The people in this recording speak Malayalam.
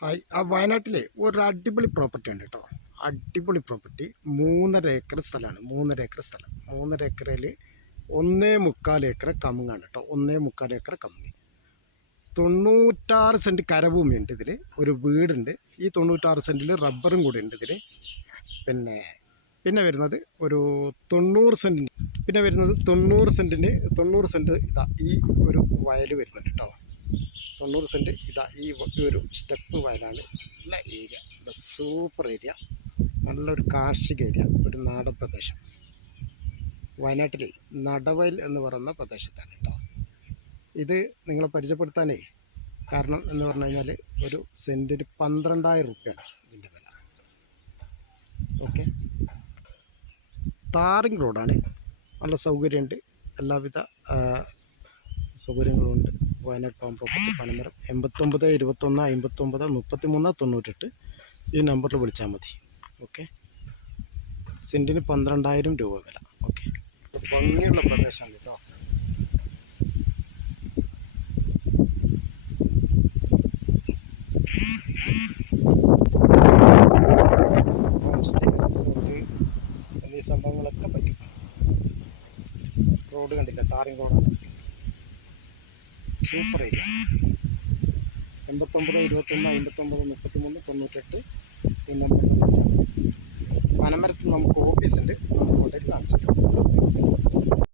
ഹായ്. വയനാട്ടിലെ ഒരു അടിപൊളി പ്രോപ്പർട്ടി ഉണ്ട് കേട്ടോ. അടിപൊളി പ്രോപ്പർട്ടി. 3.5 ഏക്കർ സ്ഥലമാണ്. 3.5 ഏക്കർ സ്ഥലം. 3.5 ഏക്കറിൽ 1.25 ഏക്കർ കമുങ്ങാണ് കേട്ടോ. 1.25 ഏക്കർ കമുങ്ങി. 96 സെൻറ്റ് കരഭൂമിയുണ്ട് ഇതിൽ. ഒരു വീടുണ്ട്. ഈ 96 സെൻറ്റിൽ റബ്ബറും കൂടി ഉണ്ട് ഇതിൽ. പിന്നെ വരുന്നത് ഒരു 90 സെൻറ്റിന് പിന്നെ വരുന്നത് 90 സെൻറ്റ് ഇതാ ഈ ഒരു വയൽ വരുന്നുണ്ട് കേട്ടോ. 90 സെൻറ്റ് ഇതാ ഈ ഒരു സ്റ്റെപ്പ് വയലാണ്. നല്ല ഏരിയ, നല്ല സൂപ്പർ ഏരിയ, നല്ലൊരു കാർഷിക ഏരിയ, ഒരു നാടൻ പ്രദേശം. വയനാട്ടിലെ നടവയൽ എന്ന് പറയുന്ന പ്രദേശത്താണ് കേട്ടോ. ഇത് നിങ്ങളെ പരിചയപ്പെടുത്താനേ കാരണം എന്ന് പറഞ്ഞു കഴിഞ്ഞാൽ ഒരു സെൻറ്റിന് 12,000 റുപ്യാണ് ഇതിൻ്റെ വില. ഓക്കെ, ടാറിങ് റോഡാണ്. നല്ല സൗകര്യമുണ്ട്, എല്ലാവിധ സൗകര്യങ്ങളുണ്ട്. വയനാട് ടൗൺ പ്രോപ്പർട്ടി പനമരം 89 21 59 33 98 ഈ നമ്പറിൽ വിളിച്ചാൽ മതി. ഓക്കെ, സെൻറ്റിന് 12,000 രൂപ വില. ഓക്കെ, ഭംഗിയുള്ള പ്രദേശമാണ് കേട്ടോ. ഹോം സ്റ്റേ, റിസോർട്ട് എന്നീ സംഭവങ്ങളൊക്കെ പറ്റും. റോഡ് കണ്ടില്ല, ടാറിങ് റോഡാണ്. Super area. 89 21 59 33 98 ഈ നമ്പറിൽ വിളിച്ചാൽ. പനമരത്ത് നമുക്ക് ഓഫീസുണ്ട്, നമുക്ക് കൊണ്ടുവരും കാണിച്ചു തരും.